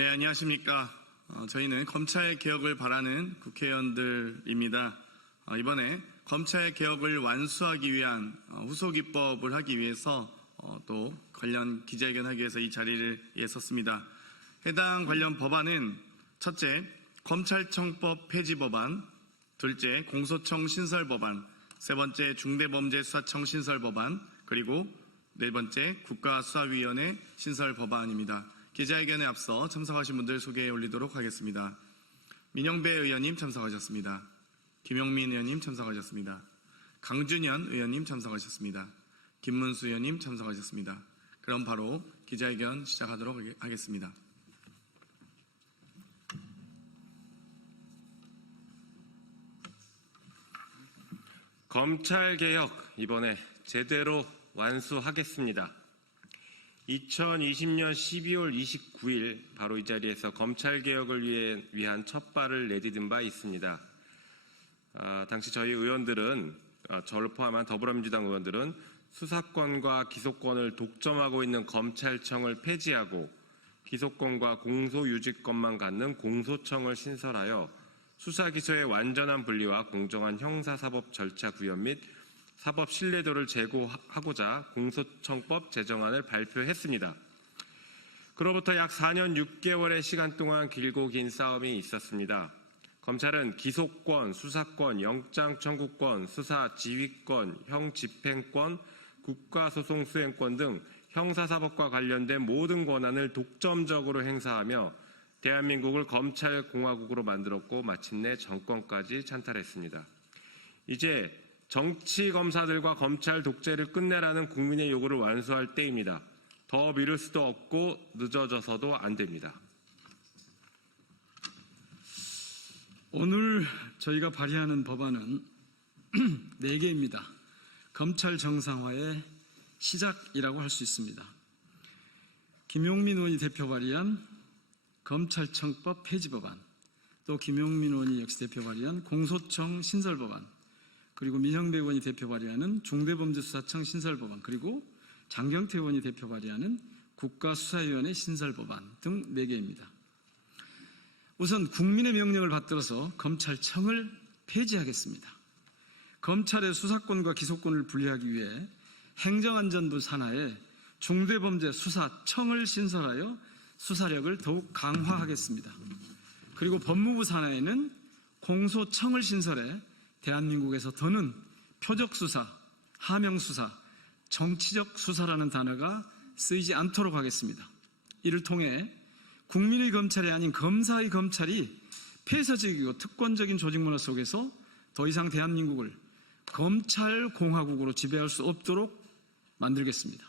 네, 안녕하십니까. 저희는 검찰 개혁을 바라는 국회의원들입니다. 이번에 검찰 개혁을 완수하기 위한 후속 입법을 하기 위해서 또 관련 기자회견하기 위해서 이 자리를 섰습니다. 해당 관련 법안은 첫째, 검찰청법 폐지 법안, 둘째, 공소청 신설 법안, 세 번째, 중대범죄수사청 신설 법안, 그리고 네 번째, 국가수사위원회 신설 법안입니다. 기자회견에 앞서 참석하신 분들 소개해 올리도록 하겠습니다. 민영배 의원님 참석하셨습니다. 김용민 의원님 참석하셨습니다. 강준현 의원님 참석하셨습니다. 김문수 의원님 참석하셨습니다. 그럼 바로 기자회견 시작하도록 하겠습니다. 검찰개혁 이번에 제대로 완수하겠습니다. 2020년 12월 29일 바로 이 자리에서 검찰개혁을 위한 첫 발을 내디딘 바 있습니다. 당시 저희 의원들은, 저를 포함한 더불어민주당 의원들은 수사권과 기소권을 독점하고 있는 검찰청을 폐지하고 기소권과 공소유지권만 갖는 공소청을 신설하여 수사기소의 완전한 분리와 공정한 형사사법 절차 구현 및 사법 신뢰도를 제고하고자 공소청법 제정안을 발표했습니다. 그로부터 약 4년 6개월의 시간 동안 길고 긴 싸움이 있었습니다. 검찰은 기소권, 수사권, 영장청구권, 수사지휘권, 형집행권, 국가소송수행권 등 형사사법과 관련된 모든 권한을 독점적으로 행사하며 대한민국을 검찰공화국으로 만들었고 마침내 정권까지 찬탈했습니다. 이제 정치검사들과 검찰 독재를 끝내라는 국민의 요구를 완수할 때입니다. 더 미룰 수도 없고 늦어져서도 안 됩니다. 오늘 저희가 발의하는 법안은 4개입니다. 검찰 정상화의 시작이라고 할 수 있습니다. 김용민 의원이 대표 발의한 검찰청법 폐지 법안, 또 김용민 의원이 역시 대표 발의한 공소청 신설 법안, 그리고 민영배 의원이 대표 발의하는 중대범죄수사청 신설 법안, 그리고 장경태 의원이 대표 발의하는 국가수사위원회 신설 법안 등 4개입니다. 우선 국민의 명령을 받들어서 검찰청을 폐지하겠습니다. 검찰의 수사권과 기소권을 분리하기 위해 행정안전부 산하에 중대범죄수사청을 신설하여 수사력을 더욱 강화하겠습니다. 그리고 법무부 산하에는 공소청을 신설해 대한민국에서 더는 표적수사, 하명수사, 정치적 수사라는 단어가 쓰이지 않도록 하겠습니다. 이를 통해 국민의 검찰이 아닌 검사의 검찰이 폐쇄적이고 특권적인 조직문화 속에서 더 이상 대한민국을 검찰공화국으로 지배할 수 없도록 만들겠습니다.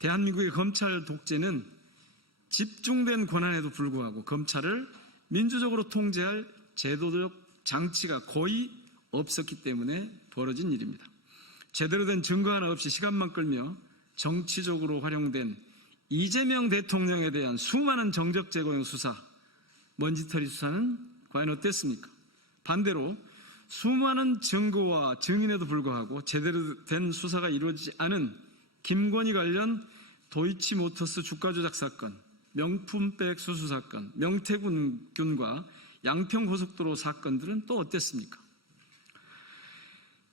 대한민국의 검찰 독재는 집중된 권한에도 불구하고 검찰을 민주적으로 통제할 제도적 장치가 거의 없었기 때문에 벌어진 일입니다. 제대로 된 증거 하나 없이 시간만 끌며 정치적으로 활용된 이재명 대통령에 대한 수많은 정적 제거용 수사, 먼지털이 수사는 과연 어땠습니까? 반대로 수많은 증거와 증인에도 불구하고 제대로 된 수사가 이루어지지 않은 김건희 관련 도이치모터스 주가 조작 사건, 명품백 수수 사건, 명태균과 양평고속도로 사건들은 또 어땠습니까?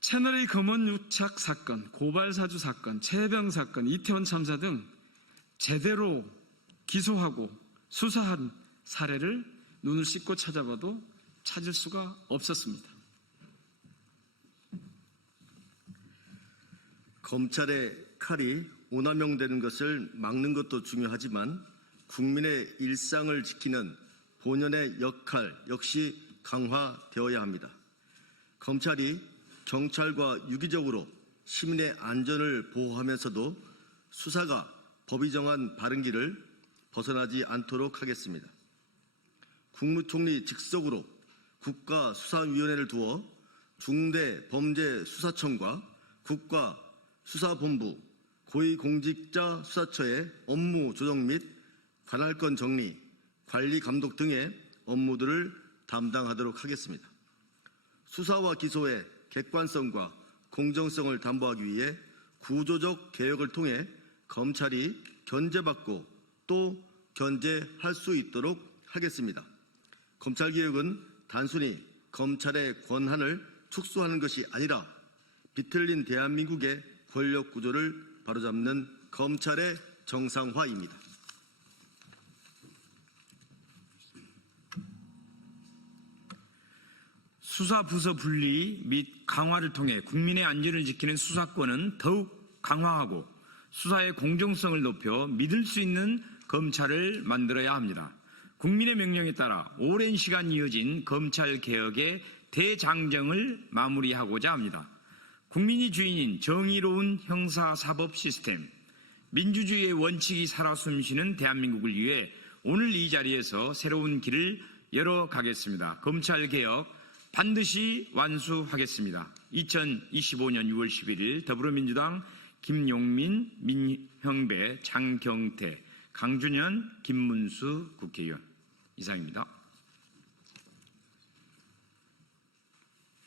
채널A 검언유착 사건, 고발사주 사건, 최병 사건, 이태원 참사 등 제대로 기소하고 수사한 사례를 눈을 씻고 찾아봐도 찾을 수가 없었습니다. 검찰의 칼이 오남용되는 것을 막는 것도 중요하지만 국민의 일상을 지키는 본연의 역할 역시 강화되어야 합니다. 검찰이 경찰과 유기적으로 시민의 안전을 보호하면서도 수사가 법이 정한 바른 길을 벗어나지 않도록 하겠습니다. 국무총리 직속으로 국가수사위원회를 두어 중대범죄수사청과 국가수사본부, 고위공직자 수사처의 업무 조정 및 관할권 정리, 관리 감독 등의 업무들을 담당하도록 하겠습니다. 수사와 기소의 객관성과 공정성을 담보하기 위해 구조적 개혁을 통해 검찰이 견제받고 또 견제할 수 있도록 하겠습니다. 검찰개혁은 단순히 검찰의 권한을 축소하는 것이 아니라 비틀린 대한민국의 권력 구조를 바로잡는 검찰의 정상화입니다. 수사 부서 분리 및 강화를 통해 국민의 안전을 지키는 수사권은 더욱 강화하고 수사의 공정성을 높여 믿을 수 있는 검찰을 만들어야 합니다. 국민의 명령에 따라 오랜 시간 이어진 검찰 개혁의 대장정을 마무리하고자 합니다. 국민이 주인인 정의로운 형사사법 시스템, 민주주의의 원칙이 살아 숨쉬는 대한민국을 위해 오늘 이 자리에서 새로운 길을 열어가겠습니다. 검찰 개혁 반드시 완수하겠습니다. 2025년 6월 11일 더불어민주당 김용민, 민형배, 장경태, 강준현, 김문수 국회의원 이상입니다.